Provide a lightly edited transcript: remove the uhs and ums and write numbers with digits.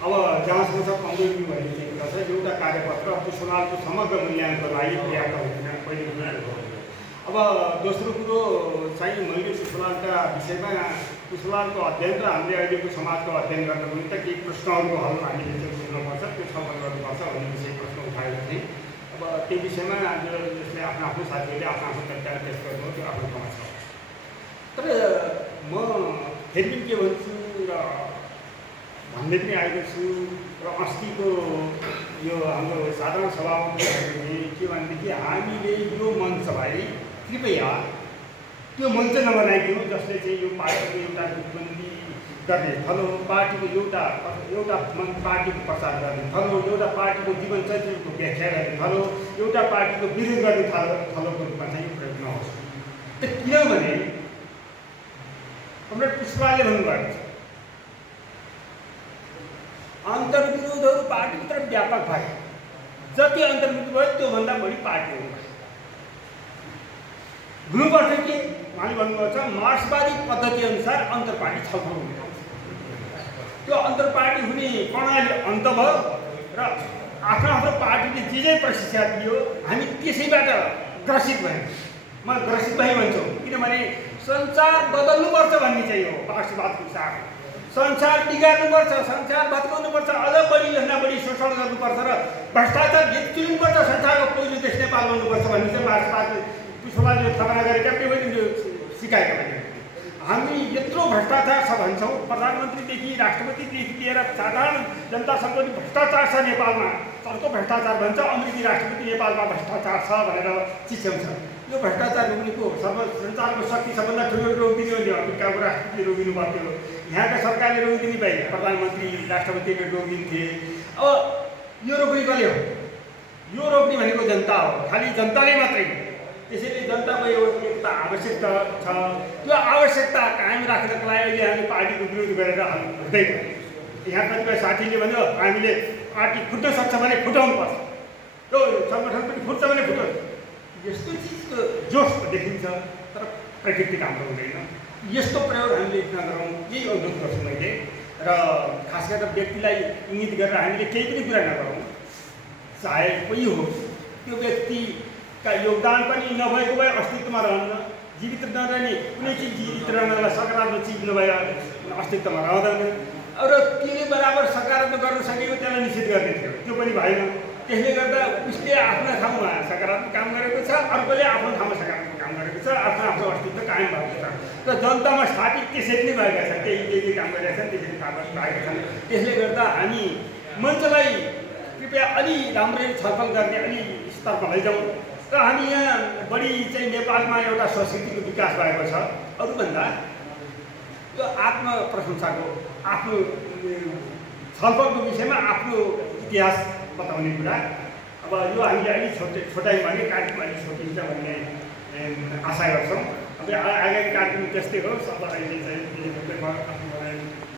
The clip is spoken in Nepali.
अब जहाँसम्म छ कमजोरी भन्ने चाहिँ कुरा छ। एउटा कार्यपत्र पुष्पलालको समग्र मूल्याङ्कनको लागि पर्याप्त हुँदैन, पहिलो कुरो। अब दोस्रो कुरो चाहिँ मैले पुष्पलालका विषयमा पुष्पलालको अध्ययन र हामीले अहिलेको समाजको अध्ययन गर्नको निम्ति केही प्रश्नहरूको हल हामीले चाहिँ बुझ्नुपर्छ, त्यो छलफल गर्नुपर्छ भन्ने विषय प्रश्न उठाएको थिएँ। अब त्यो विषयमा जसले आफ्नो साथीहरूले आफ्नो तरिकाले पेस गर्नु त्यो आफ्नो ठाउँमा छ। तर म फेरि पनि के भन्छु र भन्दै पनि आएको छु र अस्तिको यो हाम्रो साधारण सभामा के भनेदेखि हामीले यो मञ्चलाई कृपया त्यो मञ्च नबनाइदिउँ जसले चाहिँ यो पार्टीको एउटा रुखबन्दी गर्ने थलो, पार्टीको एउटा पार्टीको प्रचार गर्ने थलो, एउटा पार्टीको जीवन चरित्रको व्याख्या गर्ने थलो, एउटा पार्टीको विरोध गर्ने थलोको रूपमा चाहिँ यो प्रयोग नहोस्। किनभने कमरेड पुष्पलालले भन्नुभएको छ अन्तर्विरोधहरू पार्टीभित्र व्यापक भए, जति अन्तर्विरोध भयो त्योभन्दा बढी पार्टी हुनुपर्छ कि उहाँले भन्नुभएको छ मार्क्सवादी पद्धति अनुसार अन्तर्पार्टी छलफल हुनुपर्छ। त्यो अन्तर्पार्टी हुने प्रणाली अन्त भयो र आफ्नो पार्टीले जे प्रशिक्षण दियो हामी त्यसैबाट ग्रसित भयौँ। म ग्रसित भएँ भन्छु किनभने संसार बदल्नुपर्छ भन्ने चाहिँ हो मार्क्सवादको सार। संसार बिगार्नुपर्छ, संसार भत्काउनुपर्छ, अझ बढीभन्दा बढी शोषण गर्नुपर्छ र भ्रष्टाचार जित्नुपर्छ, संसारको पहिलो देश नेपाल बन्नुपर्छ भन्ने चाहिँ मार्क्सवादले पुष्पलालले ठगना गरेका पनि सिकाएका पनि। हामी यत्रो भ्रष्टाचार छ भन्छौँ, प्रधानमन्त्रीदेखि राष्ट्रपतिदेखि लिएर साधारण जनतासम्म पनि भ्रष्टाचार छ नेपालमा, चर्को भ्रष्टाचार भन्छ। अमेरिकी राष्ट्रपति नेपालमा भ्रष्टाचार छ भनेर चिच्याउँछ। यो भ्रष्टाचार रोक्नेको संसारको शक्ति सबभन्दा ठुलो रोकिदिनु हो, अमेरिकाको राष्ट्रपतिले रोकिनु पर्थ्यो, यहाँका सरकारले रोकिदिनु पाए, प्रधानमन्त्री राष्ट्रपतिले रोकिदिन्थे। अब यो रोक्ने कसले हो? यो रोक्ने भनेको जनता हो, खालि जनताले मात्रै। त्यसैले जनताको एउटा आवश्यकता छ, त्यो आवश्यकता कायम राख्नको लागि अहिले हामीले पार्टीको विरोध गरेर हुँदैन। यहाँ कतिपय साथीले भन्यो हामीले पार्टी फुट्न सक्छ भने फुटाउनु पर्छ, त्यो सङ्गठन पनि फुट्छ भने फुटाउनु। यस्तो चिजको जोस देखिन्छ तर प्रकृतिक हाम्रो हुँदैन। यस्तो प्रयोग हामीले नगरौँ, यही अनुरोध गर्छु मैले। र खास गरेर व्यक्तिलाई इङ्गित गरेर हामीले केही पनि कुरा नगरौँ। चाहे कोही हो, त्यो व्यक्तिका योगदान पनि नभएको भए अस्तित्वमा रहन्न, जीवित नरहने कुनै चिज जीवित रहनलाई सकारात्मक चिज नभए अस्तित्वमा रहँदैन। र त्यसले बराबर सकारात्मक गर्न सकेको त्यसलाई निषेध गर्ने थियो, त्यो पनि भएन। त्यसले गर्दा उसले आफ्नो ठाउँमा सकारात्मक काम गरेको छ, अर्कोले आफ्नो ठाउँमा सकारात्मक काम गरेको छ, आफ्नो अस्तित्व कायम भएको छ। र जनतामा स्थापित त्यसरी नै भएका छन्, केही काम गरेका छन्, त्यसरी भएका छन्। त्यसले गर्दा हामी मञ्चलाई कृपया अलि राम्ररी छलफल गर्ने अलि स्तरमा लैजाउँ। र हामी यहाँ बढी चाहिँ नेपालमा एउटा संस्कृतिको विकास भएको छ अरूभन्दा। यो आत्मप्रशंसाको आफ्नो छलफलको विषयमा आफ्नो इतिहास बताउने कुरा। अब यो हामीले अलिक छोटायौँ भने कार्यक्रम अलिक छोटिन्छ भन्ने आशा गर्छौँ। अब आगामी कार्यक्रम त्यस्तै हो। सब अहिले चाहिँ